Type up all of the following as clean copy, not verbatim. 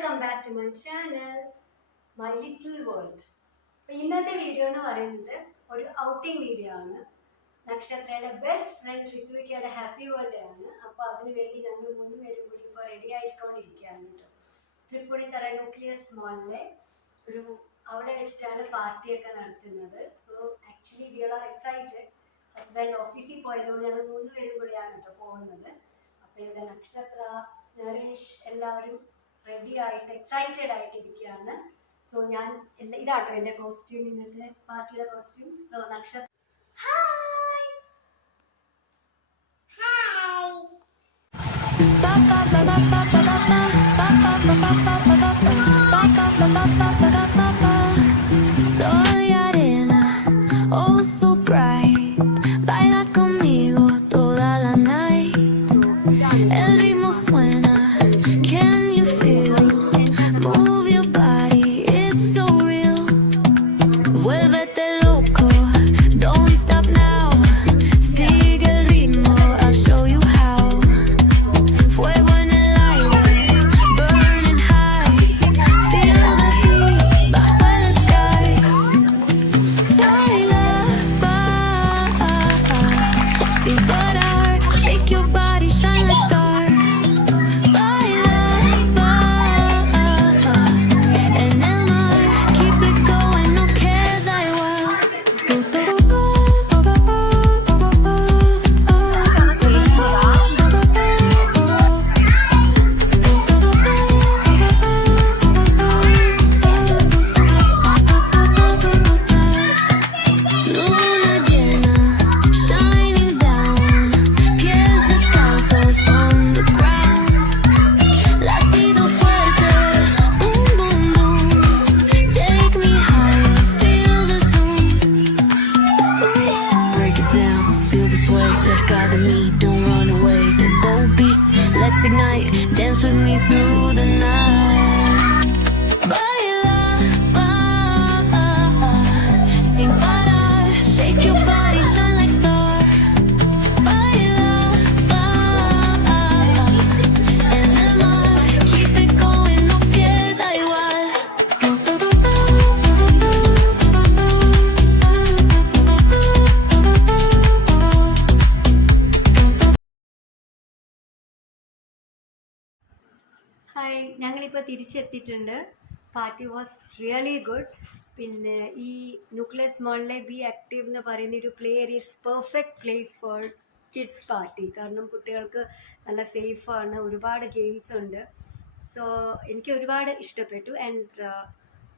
Welcome back to my channel my little world. ഇന്നത്തെ video എന്ന് പറയുന്നത് ഒരു ഔട്ടിംഗ് വീഡിയോ ആണ്. നക്ഷത്രയുടെ ബെസ്റ്റ് ഫ്രണ്ട് ഋത്വികയുടെ ഹാപ്പി ബർത്ത്ഡേ ആണ്. അപ്പോൾ അതിനു വേണ്ടി ഞങ്ങൾ മൂന്നുപേരും കൂടി ഇപ്പോൾ റെഡി ആയിക്കൊണ്ടിരിക്കുകയാണ് കേട്ടോ. തൃപ്പൂണിത്തറ ന്യൂക്ലിയസ് മോളിലെ അവിടെ വെച്ചിട്ടാണ് പാർട്ടിയൊക്കെ നടത്തുന്നത്. So actually we R excited. Husband ഓഫീസിൽ പോയതുകൊണ്ട് ഞങ്ങൾ മൂന്നുപേരും കൂടിയാണ് കേട്ടോ പോകുന്നത്. അപ്പോൾ ഇവിടെ നക്ഷത്ര, നരേഷ് എല്ലാവരും റെഡി ആയിട്ട് എക്സൈറ്റഡ് ആയിട്ടിരിക്കുകയാണ്. സോ ഞാൻ ഇതാട്ടോ എൻ്റെ കോസ്റ്റ്യൂം, ഇന്നത്തെ പാർട്ടിയുടെ കോസ്റ്റ്യൂംസ്. സോ നക്ഷത്ര Soy arena, oh so bright. Baila conmigo toda la night. El ritmo suena, can you feel? Move your body, it's so real. Vuélvete loco, don't stop now. Sigue el ritmo, I'll show you how. Fuego en el aire, burning high. Feel the heat bajo el sky. Baila, sin parar, shake your body, shine like star. Baila, en el mar, keep it going, no queda igual. Luna llena, shining down, pies descalzos on the ground. Latido fuerte, boom boom boom, take me higher, feel the zoom. Break it down, feel this way, cerca de mí, don't run away. Tempo beats, let's ignite, dance with me through the night. Baila, sin parar, shake your body, shine like star. Baila, en el mar, keep it going, no queda igual. Hi, ഞങ്ങളിപ്പോൾ തിരിച്ചെത്തിയിട്ടുണ്ട്. Party was really good. പിന്നെ ഈ Nucleus മോളിലെ be active എന്ന് പറയുന്ന ഒരു play area it's perfect place for kids party. കാരണം കുട്ടികൾക്ക് നല്ല സേഫാണ്, ഒരുപാട് ഗെയിംസ് ഉണ്ട്. സോ എനിക്ക് ഒരുപാട് ഇഷ്ടപ്പെട്ടു. ആൻഡ്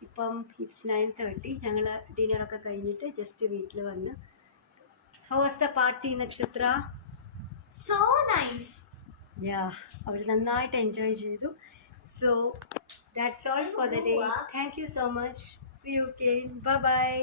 ഇപ്പം ഇറ്റ്സ് 9:30. ഞങ്ങൾ ഡിന്നറൊക്കെ കഴിഞ്ഞിട്ട് ജസ്റ്റ് വീട്ടിൽ വന്ന്. How was the party Nakshatra? So nice. Yeah, അവർ നന്നായിട്ട് എൻജോയ് ചെയ്തു. So that's all for the day. Thank you so much. See you again. Bye bye.